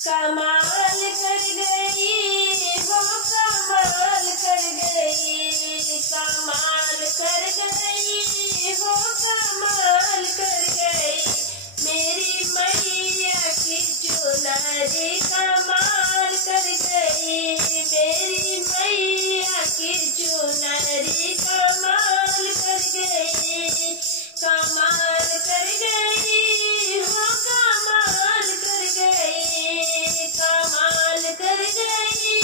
कमाल कर गई वो कमाल कर गई, कमाल कर गई वो कमाल कर गई, मेरी मैया की चुनरी कमाल कर गई, मेरी मैया की चुनरी कमाल कर गई, कमाल कर गई हो कमाल कर गई, कमाल कर गई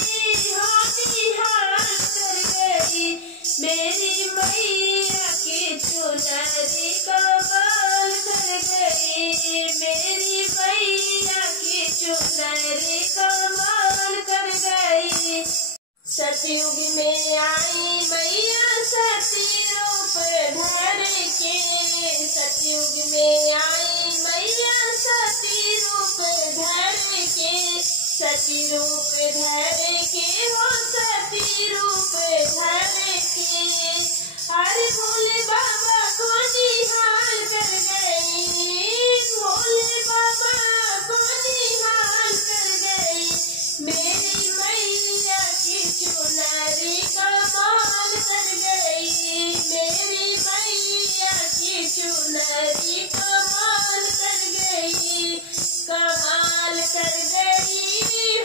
हो निहाल कर गई, मेरी मैया की चुनरी कमाल कर गई, मेरी मैया की चुनरी कमाल कर गई। सतयुग में आई मैया सती रूप धर के, सतयुग में आई मैया सती रूप धर के, सती रूप धर के वो सती रूप धर के, अरे भोले बाबा को निहाल कर गई, भोले बाबा को निहाल कर गई, मेरी मैया की चुनरी कमाल कर गई, मेरी मैया की चुनरी कमाल कर गई, कमाल कर गई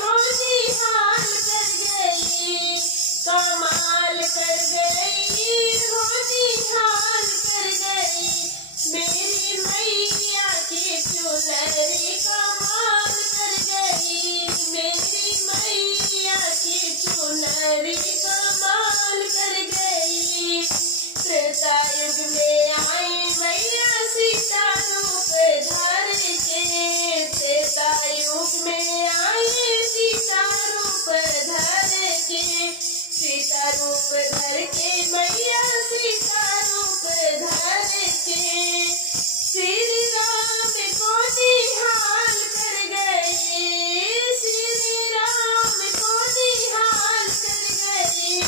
हो निहाल कर गई, कमाल कर गई हो निहाल कर गई, मेरी मैया की चुनरी कमाल कर गई, मेरी मैया की चुनरी कमाल कर गई। त्रेता युग में आई मैया सीता रूप धर के, त्रेता युग में आई सीता रूप धर के, सीता रूप धर के मैया सीता रूप धर के, श्री राम को निहाल कर गई, श्री राम को निहाल कर गई,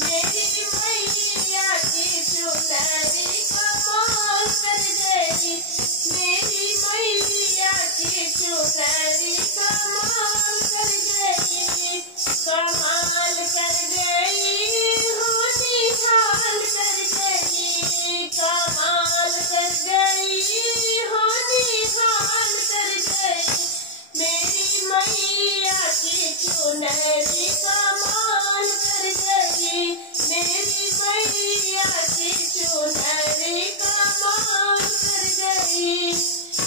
मेरी मैया की चुनरी कमाल कर गई, मेरी मैया की चुनरी कमाल कर गई, कमाल कर गई हो निहाल कर गई, कमाल कर गई हो निहाल कर गई, मेरी मैया की चुनरी कमाल कर गई, मेरी मैया की चुनरी कमाल कर गई।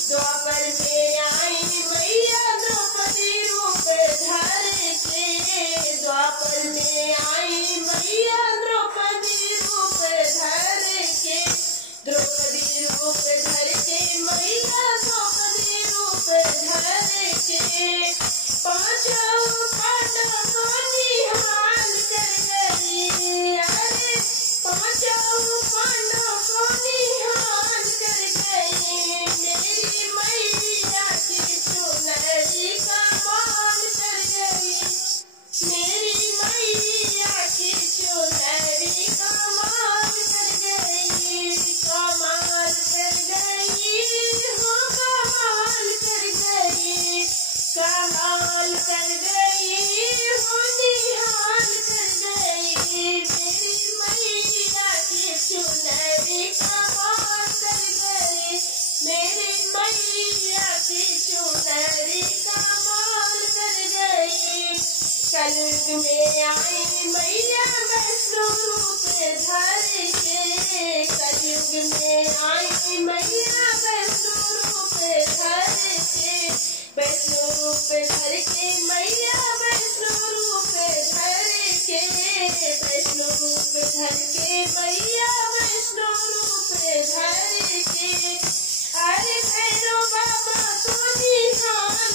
द्वापर में आई मैया द्रौपदी रूप धर के, द्वापर में आई मैया द्रौपदी रूप धर के, द्रौपदी रूप धर के मैया द्रौपदी रूप धर के, पांचों पांडव को निहाल कर गई, अरे पांचों पांडव को निहाल कर गई, मेरी मैया की चुनरी कमाल कर गई, मेरी मैया की चुनरी कमाल कर गई, कमाल कर गई हो कमाल कर गई, कमाल कर गई हो निहाल कर गई, मेरी मैया की चुनरी कमाल कर गई, मेरी मैया की चुनरी कमाल कर गई। कलयुग में आई मैया वैष्णो रूप धर के, कलयुग में आई मैया वैष्णो रूप धर के, वैष्णो रूप धर के मैया वैष्णो रूप धर के, वैष्णो रूप धर के मैया वैष्णो रूप धर के, अरे भैरव बाबा को निहाल